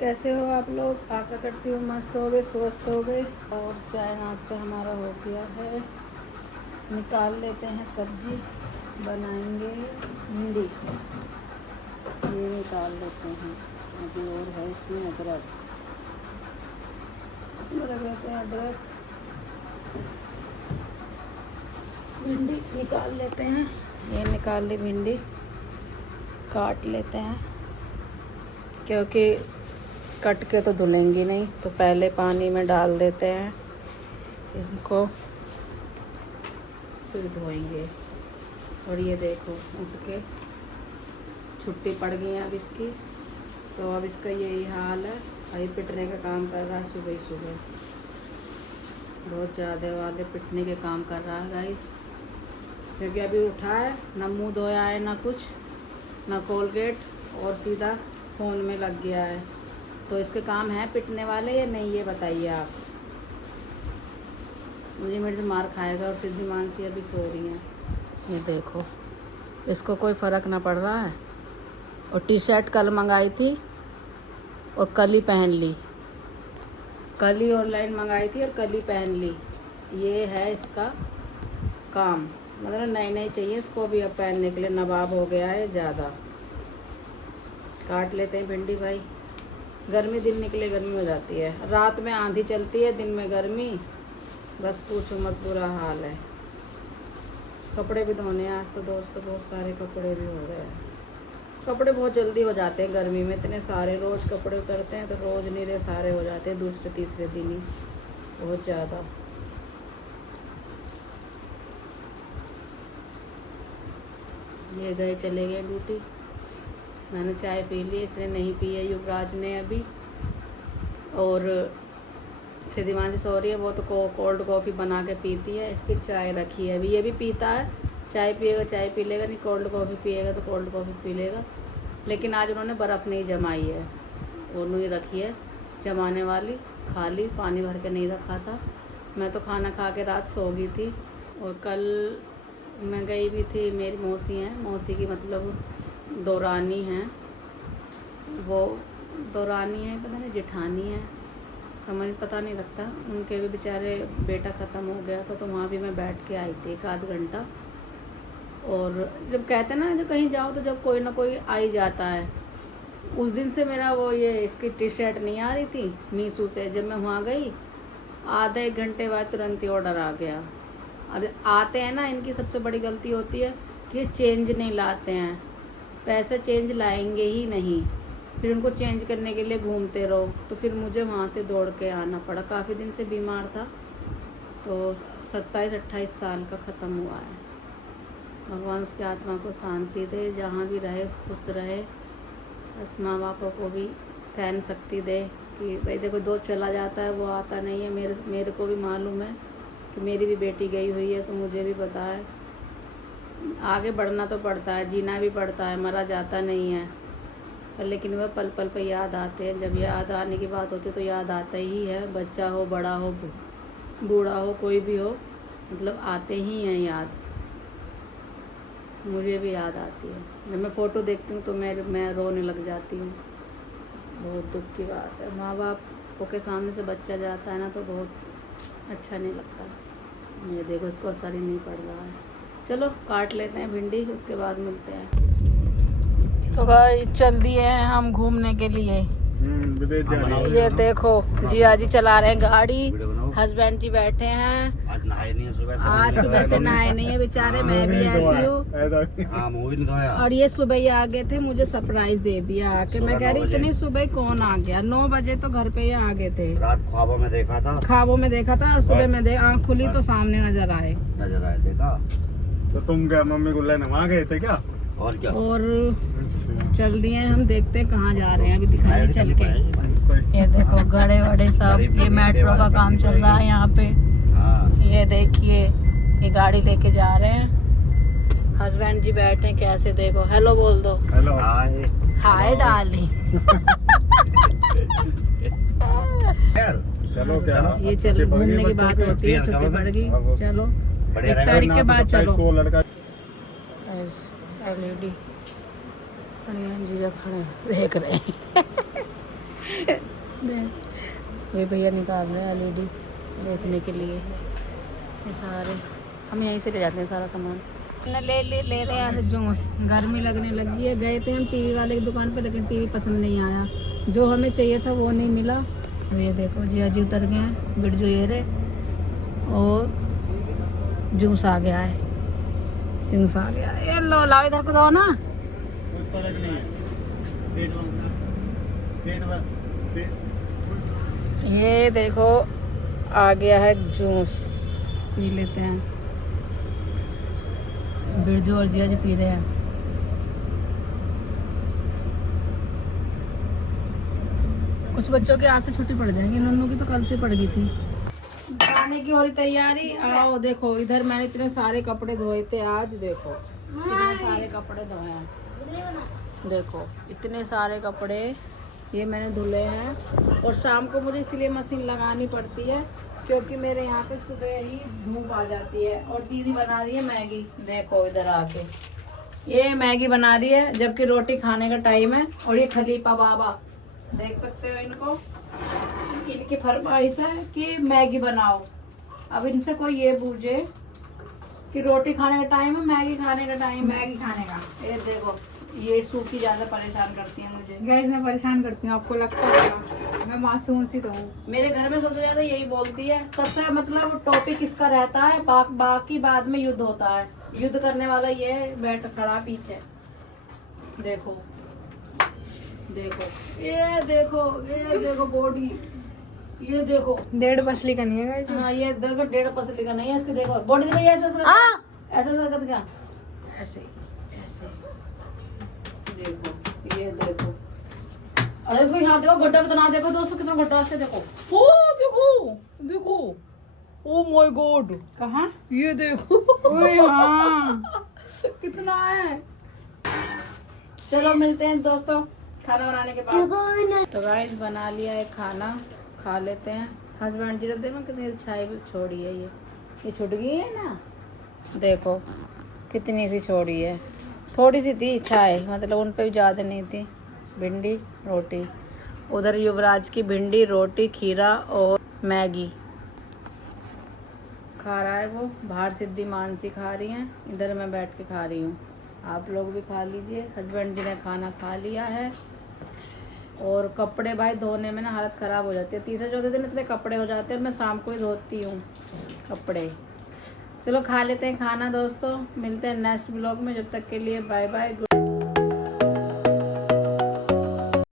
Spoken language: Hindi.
कैसे हो आप लोग? आशा करती हूँ मस्त हो गए, स्वस्थ हो गए। और चाय नाश्ता हमारा हो गया है। निकाल लेते हैं सब्जी, बनाएंगे भिंडी। ये निकाल लेते हैं। अभी और है इसमें अदरक, इसमें रख लेते हैं अदरक। भिंडी निकाल लेते हैं। ये निकाल ली भिंडी, काट लेते हैं क्योंकि कट के तो धुलेंगी नहीं, तो पहले पानी में डाल देते हैं इसको, फिर धोएंगे। और ये देखो उठ के छुट्टी पड़ गई है अब इसकी, तो अब इसका यही हाल है। अभी पिटने का काम कर रहा है सुबह ही सुबह, बहुत ज़्यादा वाले पिटने के काम कर रहा है गाइस। क्योंकि अभी उठा है, ना मुँह धोया है, ना कुछ, ना कोलगेट, और सीधा फ़ोन में लग गया है। तो इसके काम है पिटने वाले या नहीं, ये बताइए आप। मुझे मेरे से मार खाएगा। और सिद्धि मानसी अभी सो रही हैं। ये देखो, इसको कोई फ़र्क ना पड़ रहा है। और टी शर्ट कल मंगाई थी और कल ही पहन ली, कल ही ऑनलाइन मंगाई थी और कल ही पहन ली। ये है इसका काम, मतलब नई नई चाहिए इसको भी अब पहनने के लिए। नवाब हो गया है ज़्यादा। काट लेते हैं भिंडी भाई। गर्मी दिन निकले गर्मी हो जाती है, रात में आंधी चलती है, दिन में गर्मी, बस पूछो मत, बुरा हाल है। कपड़े भी धोने हैं आज तो दोस्तों, बहुत सारे कपड़े भी हो रहे हैं। कपड़े बहुत जल्दी हो जाते हैं गर्मी में, इतने सारे रोज़ कपड़े उतरते हैं, तो रोज़ नहीं रहे सारे हो जाते हैं दूसरे तीसरे दिन ही, बहुत ज़्यादा। ये गए चले गए ड्यूटी। मैंने चाय पी ली, इसने नहीं पी है युवराज ने अभी। और सिद्धि मानसी सो रही है, वो तो कोल्ड कॉफ़ी बना के पीती है। इसकी चाय रखी है अभी, ये भी पीता है, चाय पिएगा चाय पी लेगा, नहीं कोल्ड कॉफ़ी पिएगा तो कोल्ड कॉफ़ी पी लेगा। लेकिन आज उन्होंने बर्फ़ नहीं जमाई है, वो नहीं रखी है जमाने वाली, खाली पानी भर के नहीं रखा था। मैं तो खाना खा के रात सो गई थी। और कल मैं गई भी थी, मेरी मौसी हैं, मौसी की मतलब दौरानी हैं, वो दौरानी है, पता नहीं जेठानी है, समझ पता नहीं लगता। उनके भी बेचारे बेटा ख़त्म हो गया था, तो वहाँ भी मैं बैठ के आई थी 1 आध घंटा। और जब कहते हैं ना, जब कहीं जाओ तो जब कोई ना कोई आ ही जाता है। उस दिन से मेरा वो ये इसकी टी शर्ट नहीं आ रही थी मीशो से। जब मैं वहाँ गई, आधे 1 घंटे बाद तुरंत ही ऑर्डर आ गया। आते हैं ना, इनकी सबसे बड़ी गलती होती है कि ये चेंज नहीं लाते हैं, पैसे चेंज लाएंगे ही नहीं, फिर उनको चेंज करने के लिए घूमते रहो। तो फिर मुझे वहाँ से दौड़ के आना पड़ा। काफ़ी दिन से बीमार था, तो 27-28 साल का ख़त्म हुआ है। भगवान उसकी आत्मा को शांति दे, जहाँ भी रहे खुश रहे, बस माँ बापों को भी सहन शक्ति दे। कि भाई देखो, दो चला जाता है वो आता नहीं है। मेरे को भी मालूम है कि मेरी भी बेटी गई हुई है, तो मुझे भी पता है आगे बढ़ना तो पड़ता है, जीना भी पड़ता है, मरा जाता नहीं है। पर लेकिन वह पल पल पे याद आते हैं। जब याद आने की बात होती है तो याद आता ही है। बच्चा हो, बड़ा हो, बूढ़ा हो, कोई भी हो, मतलब आते ही हैं याद। मुझे भी याद आती है, जब मैं फ़ोटो देखती हूँ तो मैं रोने लग जाती हूँ। बहुत दुख की बात है। माँ बाप के सामने से बच्चा जाता है ना, तो बहुत अच्छा नहीं लगता। ये देखो, इसको असर ही नहीं पड़ रहा है। चलो काट लेते हैं भिंडी, उसके बाद मिलते हैं। तो गाइस चल दिए हैं हम घूमने के लिए। ये देखो जिया जी चला रहे हैं गाड़ी, हस्बैंड जी बैठे हैं। आज सुबह से नहाए नहीं है बेचारे, मैं भी ऐसी हूँ। और ये सुबह ही आ गए थे, मुझे सरप्राइज दे दिया आके। मैं कह रही इतनी सुबह कौन आ गया, 9 बजे तो घर पे ही आ गए थे। रात ख्वाबों में देखा था और सुबह में आँख खुली तो सामने नजर आए देखा। तो तुम क्या मम्मी को लेने वहाँ गए थे क्या? और क्या, और चल दिए हम, देखते हैं कहाँ जा रहे हैं, अभी दिखाएंगे चल के। ये देखो गड़े वड़े सब, ये मेट्रो का काम चल रहा है यहाँ पे। ये देखिए, ये गाड़ी लेके जा रहे हैं, हस्बैंड जी बैठे हैं। कैसे देखो, हेलो बोल दो, हेलो, हाय डार्लिंग। चलो क्या ना, ये चलो घूमने की बात होती है, छुट्टी पड़ गई, चलो 1 तारीख के बाद चलो। LED जीजा खड़े देख रहे हैं। वे भैया निकाल रहे हैं LED देखने के लिए। ये सारे हम यहीं से ले जाते हैं सारा सामान। ले रहे हैं यहाँ से जूस। गर्मी लगने लगी है। गए थे हम टीवी वाले की दुकान पर, लेकिन टीवी पसंद नहीं आया। जो हमें चाहिए था वो नहीं मिला। ये देखो जिया जी उतर गए हैं, बिरजू ये रे, और जूस आ गया है। जूस आ गया। ये लो लाओ इधर को दो ना। कोई फर्क नहीं है। ये देखो आ गया है जूस, पी लेते हैं। बिरजू और जिया जी पी रहे हैं। कुछ बच्चों की आज से छुट्टी पड़ जाएगी, नन्नू की तो कल से पड़ गई थी। खाने की हो रही तैयारी। आओ देखो इधर मैंने इतने सारे कपड़े धोए थे आज। देखो इतने सारे कपड़े धोए हैं। देखो इतने सारे कपड़े ये मैंने धुले हैं। और शाम को मुझे इसलिए मशीन लगानी पड़ती है क्योंकि मेरे यहाँ पे सुबह ही धूप आ जाती है। और दीदी बना रही है मैगी। देखो इधर आके ये मैगी बना रही है, जबकि रोटी खाने का टाइम है। और ये खलीफा बाबा देख सकते हो इनको, इनकी फरमाइश है कि मैगी बनाओ। अब इनसे कोई ये पूछे कि रोटी खाने का टाइम है, मैगी खाने का टाइम, मैगी खाने का। ये देखो ये सूखी ज्यादा परेशान करती है मुझे। गैस में परेशान करती हूँ, आपको लगता होगा मैं मासूम सी तो हूँ। मेरे घर में सबसे ज्यादा यही बोलती है। सबसे मतलब टॉपिक इसका रहता है, बाकी बाद में युद्ध होता है। युद्ध करने वाला ये बैठ खड़ा पीछे। देखो देखो ये देखो बॉडी, ये देखो 1.5 पसली का नहीं है गाइस। हाँ ये देखो 1.5 पसली का नहीं है इसकी। देखो बॉडी देखो ऐसे ऐसे कर क्या, ऐसे ऐसे देखो। ये देखो अरे इसको यहाँ देखो गड्ढा कितना, देखो दोस्तों कितना गड्ढा है। देखो ओ देखो देखो, ओ माय गॉड। कहाँ? ये देखो ओए हाँ कितना है। चलो मिलते हैं दोस्तों खाना बनाने के बाद। तो गाइस बना लिया है खाना, खा लेते हैं। हस्बैंड जी ने देखो कितनी छाई छोड़ी है। ये छूट गई है ना, देखो कितनी सी छोड़ी है। थोड़ी सी थी छाई, मतलब उन पे भी ज़्यादा नहीं थी। भिंडी रोटी, उधर युवराज की भिंडी रोटी खीरा और मैगी खा रहा है वो। बाहर सिद्धि मानसी खा रही हैं, इधर मैं बैठ के खा रही हूँ। आप लोग भी खा लीजिए। हस्बैंड जी ने खाना खा लिया है। और कपड़े भाई धोने में ना हालत ख़राब हो जाती है। तीसरे चौथे दिन इतने कपड़े हो जाते हैं, मैं शाम को ही धोती हूँ कपड़े। चलो खा लेते हैं खाना दोस्तों, मिलते हैं नेक्स्ट ब्लॉग में। जब तक के लिए बाय बाय।